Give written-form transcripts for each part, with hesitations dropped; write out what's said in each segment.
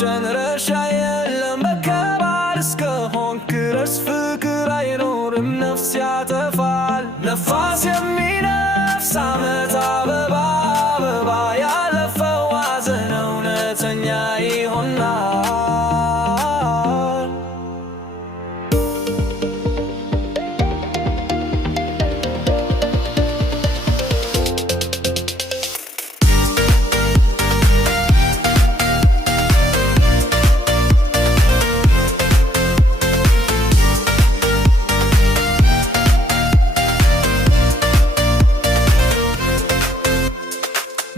መጨረሻ የለም በከባድ እስከሆንክ ድረስ ፍቅር አይኖርም ነፍስ ያጠፋል። ነፋስ የሚነፍስ ዓመት አበባ አበባ ያለፈው ሐዘን እውነተኛ ይሆናል።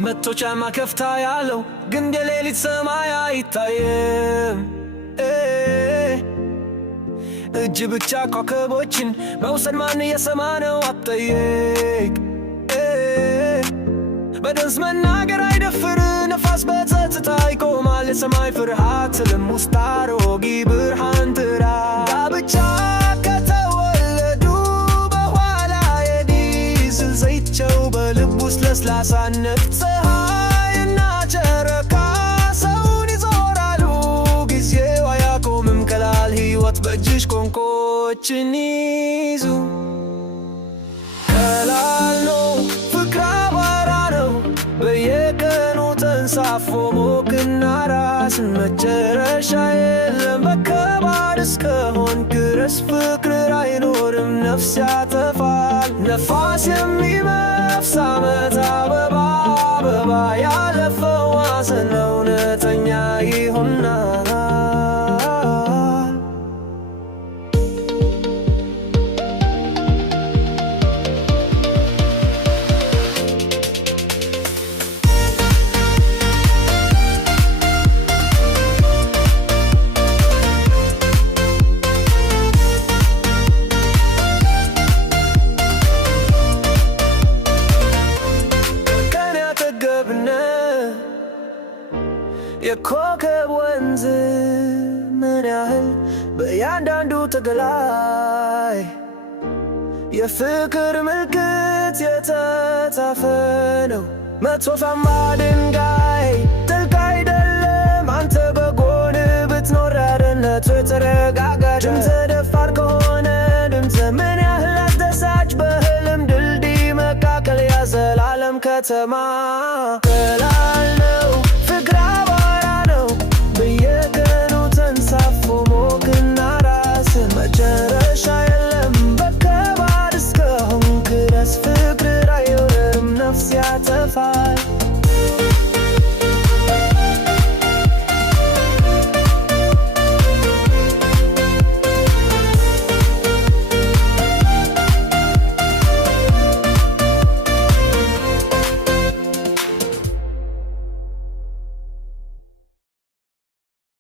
መቶ ጫማ ከፍታ ያለው ግን የሌሊት ሰማይ አይታየም። እጅ ብቻ ኮከቦችን መውሰድ ማን የሰማ ነው አትጠይቅ። በድምፅ መናገር አይደፍር ነፋስ በጸጥታ ይቆማል። የሰማይ ፍርሃት ልም ውስጥ አሮጌ ብርሃን ጥራ። ጋብቻ ከተወለዱ በኋላ የዲዝል ዘይቸው በልብ ውስጥ ለስላሳነት ፀሐይና ጨረቃ ሰውን ይዞራሉ። ጊዜው አያቆምም ቀላል ሕይወት በእጅሽ ቋንቋዎችን ይዙ። ቀላል ነው ፍቅር አቧራ ነው በየቀኑ ተንሳፎ ሞቅና ራስን መጨረሻ የለም በከባድ እስከሆንክ ድረስ ፍቅር አይኖርም ነፍስ ያጠፋል። ነፋስ የሚነፍስ ዓመት አበባ አበባ ያለፈው ሐዘን እውነተኛ ይሆናል። የኮከብ ወንዝ ምን ያህል በእያንዳንዱ ተገላይ የፍቅር ምልክት የተጻፈ ነው። መጥፎፋማ ድንጋይ ጥልቅ አይደለም አንተ በጎን ብትኖር ያደነቱ የተረጋጋ ድምፅ ደፋር ከሆነ ድምፅ ምን ያህል አስደሳች በህልም ድልድይ መካከል ያዘላለም ከተማ። ቀላል ነው ፍቅር አቧራ ነው በየቀኑ ተንሳፎ ሞቅና ራስን መጨረሻ የለም በከባድ እስከሆንክ ድረስ ፍቅር አይኖርም ነፍስ ያጠፋል።